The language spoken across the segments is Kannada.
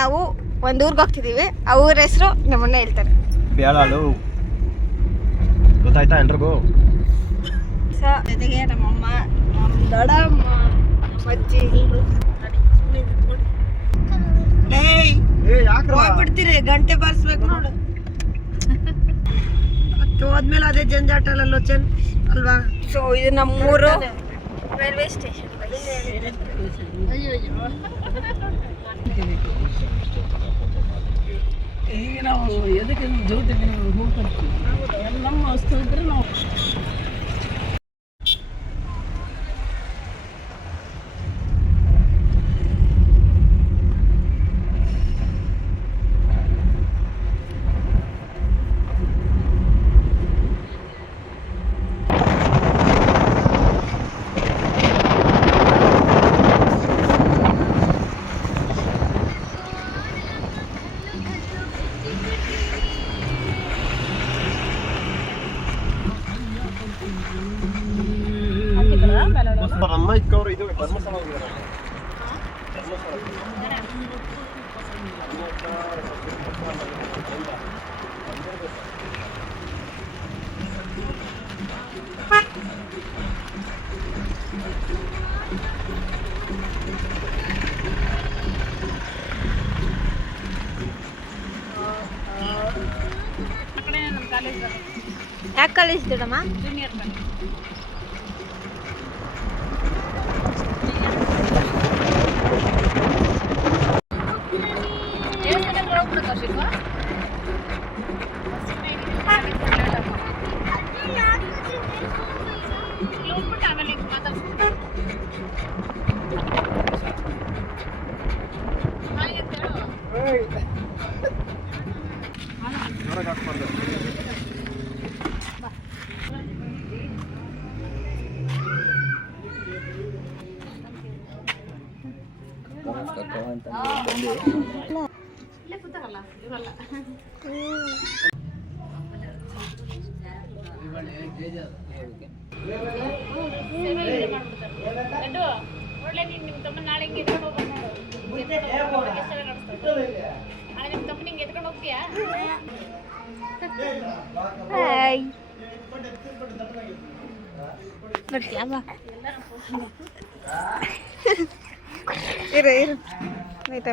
ನಾವು ಒಂದು ಊರಿಗೆ ಹೋಗ್ತಿದ್ದೀವಿ. ಆ ಊರ ಹೆಸರು ನಮ್ಮನ್ನ ಹೇಳ್ತಾರೆ. ಬ್ಯಾಳಾಳು ಗೊತ್ತಾಯ್ತಾ ಎಲ್ರಿಗೂ? ಜೊತೆಗೆ ನಮ್ಮಮ್ಮ, ನಮ್ಮ ದೊಡ್ಡಮ್ಮ, ನಮ್ಮ ಅಜ್ಜಿ ಎಲ್ಲರೂ ಹೋಗ್ಬಿಡ್ತೀರಿ. ಗಂಟೆ ಬಾರಿಸ್ಬೇಕು ನೋಡು. ಹೋದ್ಮೇಲೆ ಅದೇ ಜಂಜಾಟಲ್ಲ ಚೆನ್ನ ಅಲ್ವಾ? ಸೊ ಇದು ನಮ್ಮೂರು ರೈಲ್ವೆ ಸ್ಟೇಷನ್. ಈಗ ನಾವು ಎದಕ್ಕೆ ಜೋಟಿಗೆ ಹೋಗ್ತೀವಿ. ನಮ್ಮ ವಸ್ತು ಇದ್ರೆ ನಾವು ಅಮ್ಮ ಇಕ್ಕವ್ರು ಇದು ಧರ್ಮಸ್ಥಳ ಹೋಗಿದ್ದಾರೆ. ಯಾಕೆ ಕಾಲೇಜ್ ದೊಡ್ಡಮ್ಮ? Junior college. ಬರ್ತೀಯಾ? ಬಾ ಇರು ಇರು ಆಯ್ತಾ.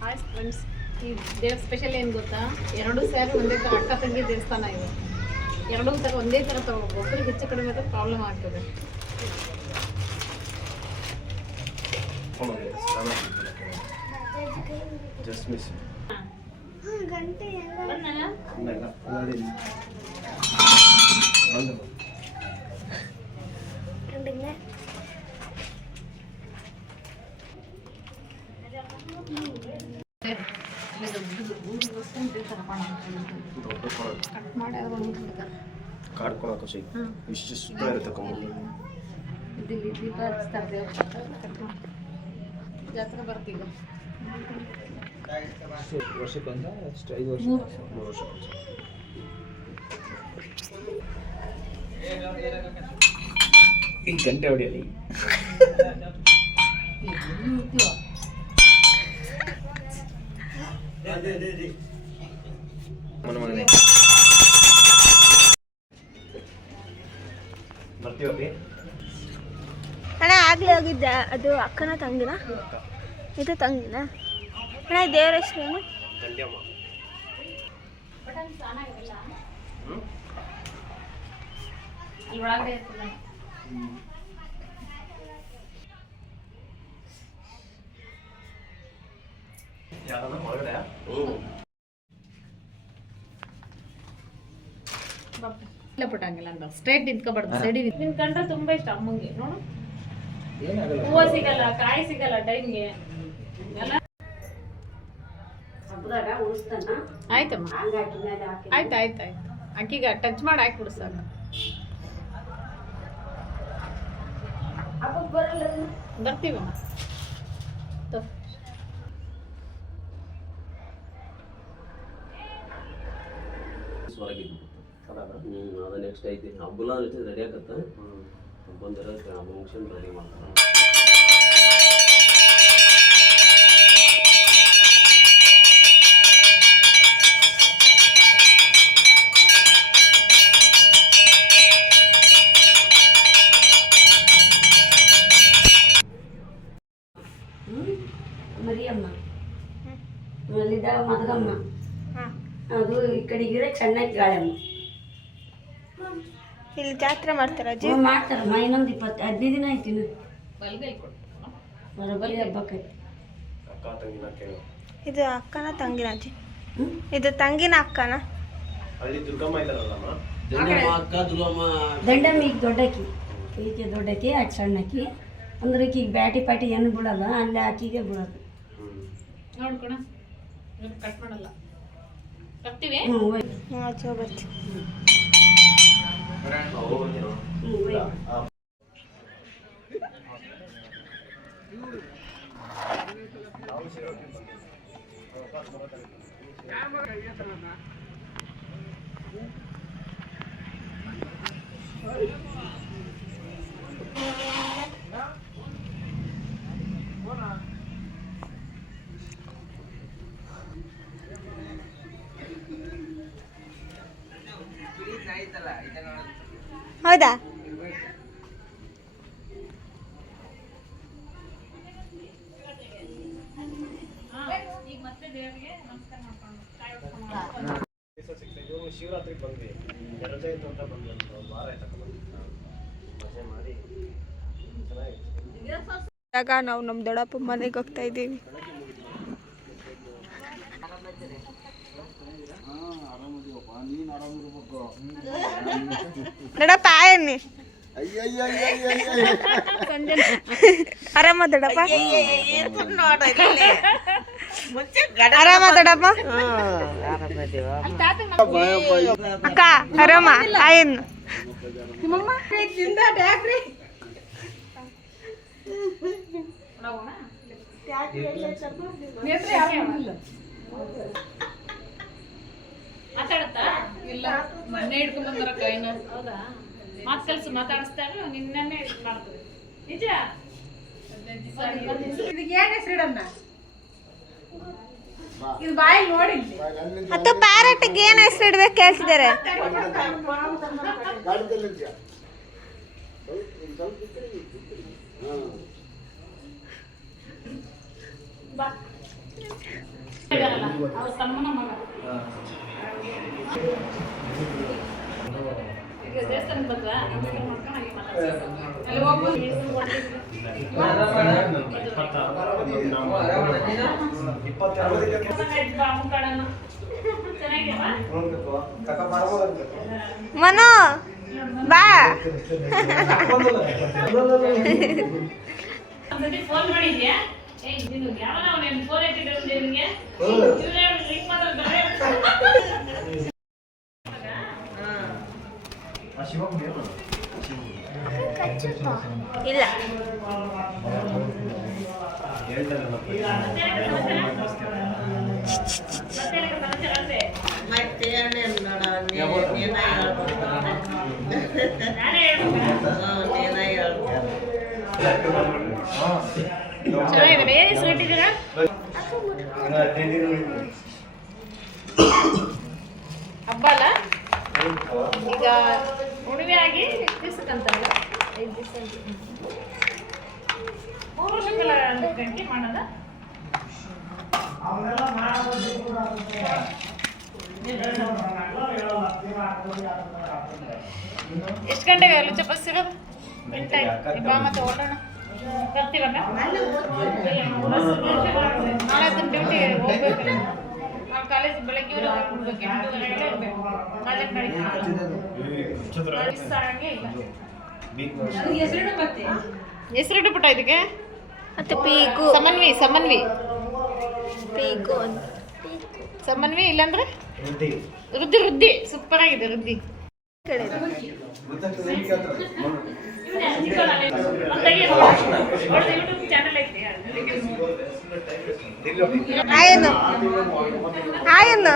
ಹಾಯ್ ಫ್ರೆಂಡ್ಸ್, ಈ ದೇವ್ರ ಸ್ಪೆಷಲ್ ಏನು ಗೊತ್ತಾ? ಎರಡು ಸ್ಯಾರಿ ಒಂದೇ ಥರ ಅಕ್ಕ ತಂಗಿ ದೇವಸ್ಥಾನ ಇದೆ. ಎರಡೂ ಥರ ಒಂದೇ ಥರ ತಗೋಬೇಕು. ಒಬ್ಬರಿಗೆ ಹೆಚ್ಚು ಕಡಿಮೆ ಆದರೆ ಪ್ರಾಬ್ಲಮ್ ಆಗ್ತದೆ. ಕಾಡ್ಕೊಳಕ್ಕೆ ಇಷ್ಟು ಸುತ್ತ ಇರುತ್ತೆ ಕಮ್ಮಿ. ಇಲ್ಲಿ ದೀಪ ಹಚ್ತಾರೆ, ಜಾತ್ರೆ ಬರ್ತೀಗ. ವರ್ಷಕ್ಕೊಂದ ಅಷ್ಟು 5 ವರ್ಷ 3 ವರ್ಷ. ಈ ಗಂಟೆ ಹೊಡೆಯಲಿ ಮನೆ ಬರ್ತೀವಿ. ಅಣ್ಣ ಆಗ್ಲೇ ಹೋಗಿದ್ದೆ. ಅದು ಅಕ್ಕನ ತಂಗಿನ? ಇದು ತಂಗಿನ? ಅಣ್ಣ ದೇವರ ಹೆಸರೇನು? ಇಲ್ಲ ಪುಟ್ಟಂಗಿಲ್ಲ ಅಂತ ಸ್ಟ್ರೈಟ್ ನಿಂತ್ಕೊಬಾರ್ದು. ಸೈಡಿ ನಿಂತ್ಕೊಂಡ್ರೆ ತುಂಬಾ ಇಷ್ಟ ಅಮ್ಮಂಗೆ. ನೋಡು, ಹೂವು ಸಿಗಲ್ಲ, ಕಾಯಿ ಸಿಗಲ್ಲ ಟೈಮ್ಗೆ. ಆಯ್ತಮ್ಮ ಆಯ್ತು ಆಯ್ತು ಆಯ್ತು ಅಕ್ಕಿಗೆ ಟಚ್ ಮಾಡಿ ಹಾಕಿ ಬಿಡಿಸಾಕ ಬರ್ತೀವಮ್ಮ ಅದು ನೆಕ್ಸ್ಟ್ ಐತಿ ಹಬ್ಬಲ ರೆಡಿ ಆಗತ್ತ ಬಂದಿರ ಫಂಕ್ಷನ್ ರೆಡಿ ಮಾಡ್ತಾರೆ ಮರಿಯಮ್ಮ ಅಲ್ಲಿದ್ದ ಮದಗಮ್ಮ ಅದು ಈ ಕಡೆಗಿದ್ರೆ ಚೆನ್ನಾಗಿ ಗಾಳಮ್ಮ ಇಲ್ಲಿ ಜಾತ್ರೆ ಮಾಡ್ತಾರ ಅಜ್ಜಿ ಮಾಡ್ತಾರಮ್ಮ ಇನ್ನೊಂದು 15 ದಿನ ಆಯ್ತು ಇನ್ನು ಬಲ್ಗೈ ಕೊಡ್ತಾರಲ್ಲ ಬರೋಬ್ಬರಿ ಹಬ್ಬಕ್ಕೆ ಇದು ಅಕ್ಕನ ತಂಗಿನ ಅಜ್ಜಿ ಇದು ತಂಗಿನ ಅಕ್ಕನ ಅಲ್ಲಿ ದುರ್ಗಮ್ಮ ಇದ್ದಾರಲ್ಲಮ್ಮ ದಂಡಮ್ಮ ಈಗ ದೊಡ್ಡಕ್ಕಿ ಈಕೆ ದೊಡ್ಡಕ್ಕಿ ಆಕೆ ಸಣ್ಣಕ್ಕಿ ಅಂದ್ರೆ ಈಕಿಗೆ ಬ್ಯಾಟಿ ಪಾಟಿ ಏನು ಬಿಡಲ್ಲ ಅಲ್ಲಿ ಆಕಿಗೆ ಬಿಡೋದು ನೋಡ್ಕೊಣ ಕಟ್ ಮಾಡಲ್ಲ ಬರ್ತೀವಿ ಹ್ಞೂ ಅಜ್ಜಿ ಹೋಗ್ಬರ್ತೀವಿ ಹೌದಾ ಶಿವರಾತ್ರಿಗೆ ಬಂದ್ವಿ ರಜೆ ಇತ್ತು ಅಂತ ಬಂದ್ವಿ ಒಂದು ವಾರ ಆಯ್ತಕ್ಕ ಬಂದು ಮಜೆ ಮಾಡಿ ಇವಾಗ ನಾವು ನಮ್ಮ ದೊಡ್ಡಪ್ಪ ಮನೆಗೆ ಹೋಗ್ತಾ ಇದ್ದೀವಿ ದೊಡ್ಡಪ್ಪ ಏನಿ ಆರಾಮ ದೊಡ್ಡಪ್ಪ ಆರಾಮ ದೊಡ್ಡಪ್ಪ ಅಕ್ಕ ಆರಾಮ ಆಯನ್ ಮಾತಾಡತ್ತಾ ಇಲ್ಲ ಮೊನ್ನೆ ಹಿಡ್ಕೊಂಡ್ ಬಂದಾರ ಕೈನ ಹೌದಾ ಮಾತು ಕಲ್ಸು ಮಾತಾಡಿಸ್ತಾರೆ ನಿನ್ನೆ ಮಾಡ್ತದೆ ನಿಜ ಏನ್ ಹೆಸರಿಡಮ್ಮ ಇದು ಬಾಯಿ ನೋಡಿ ಮತ್ತು ಪ್ಯಾರೆಟ್ಗೆ ಏನು ಹೆಸರು ಇಡ್ಬೇಕು ಕೇಳ್ತಿದ್ದಾರೆ ಅವ್ರ ತಮ್ಮನ ಮಗ ಈಗ ದೇವಸ್ಥಾನಕ್ಕೆ ಬಂದ್ವಾ ನಮಸ್ಕಾರ ಮಾಡ್ಕೊಂಡು ಹಾಗೆ ಮಾತಾಡ್ತಾರೆ ಅಲ್ಲಿ ಹೋಗ್ಬೋದು ಮನು ಬಾ ಫೋನ್ ಮಾಡಿದ್ಯಾ ಫೋನ್ ಇಟ್ಟಿದ್ದೆ ಇಲ್ಲ ಚೆನ್ನಾಗಿದೆ ಬೇರೆ ಹೆಸರು ಇಟ್ಟಿದ್ದೀರಾ ಹಬ್ಬ ಅಲ್ಲ ಈಗ ಉಣಿವೆ ಆಗಿ ದಿವಸಕ್ಕಂತಲ್ಲ 5 ದಿವಸ 3 ವರ್ಷಕ್ಕೆಲ್ಲ ಗಂಟೆ ಮಾಡೋದ ಎಷ್ಟು ಗಂಟೆಗೆ ಲುಚ್ಚ ಬಸ್ ಸಿಗೋದು ಗಂಟೆ ಬಾ ಮತ್ತೆ ಹೊರಡೋಣ ಬರ್ತೀವಲ್ಲ ನಾಳೆ ಅದನ್ನ ಡ್ಯೂಟಿ ಹೋಗ್ಬೇಕು ನಾವು ಕಾಲೇಜ್ ಬೆಳಗ್ಗೆ ಹೋಗ್ಬೇಕು 8:30 ಹೋಗ್ಬೇಕು ಪ್ರಾಜೆಕ್ಟ್ ನಡೀತಾರಂಗೆ ಇಲ್ಲ ಹೆಸರಿಟ್ಟು ಬಿಟ್ಟ ಇದಕ್ಕೆ ಮತ್ತೆ ಪೀಕು ಸಮನ್ವಿ ಪೀಕು ಅಂತ ಸಾಮಾನ್ಯ ಇಲ್ಲಾಂದ್ರೆ ರುದ್ದಿ ಸೂಪರ್ ಆಗಿದೆ ರುದ್ದಿ. ಆಯನು ಆಯನು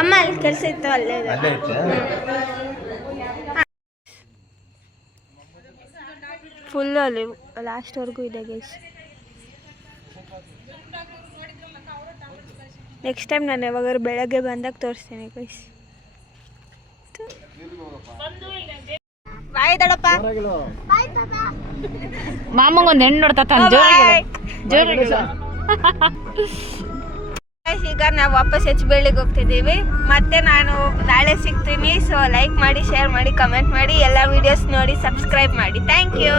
ಅಮ್ಮ ಅಲ್ಲಿ ಕೆಲಸ ಇತ್ತು ಅಲ್ಲೇ ಫುಲ್ ಅಲ್ಲಿ ಲಾಸ್ಟ್ವರೆಗೂ ಇದೆ ಗೈಸ್. ನೆಕ್ಸ್ಟ್ ಟೈಮ್ ನಾನು ಯಾವಾಗಾದ್ರು ಬೆಳಗ್ಗೆ ಬಂದಾಗ ತೋರಿಸ್ತೀನಿ ಗೈಸ್. ಬಾಯ್ ದಡಪ್ಪ. ಮಾಮಂಗ ಒಂದು ಹೆಣ್ಣು ನೋಡ್ತಾ ಈಗ ನಾವು ವಾಪಸ್ ಬೆಳ್ಳಿಗೆ ಹೋಗ್ತಿದ್ದೀವಿ. ಮತ್ತೆ ನಾನು ನಾಳೆ ಸಿಗ್ತೀನಿ. ಸೊ ಲೈಕ್ ಮಾಡಿ, ಶೇರ್ ಮಾಡಿ, ಕಮೆಂಟ್ ಮಾಡಿ, ಎಲ್ಲ ವಿಡಿಯೋಸ್ ನೋಡಿ ಸಬ್ಸ್ಕ್ರೈಬ್ ಮಾಡಿ. Thank you.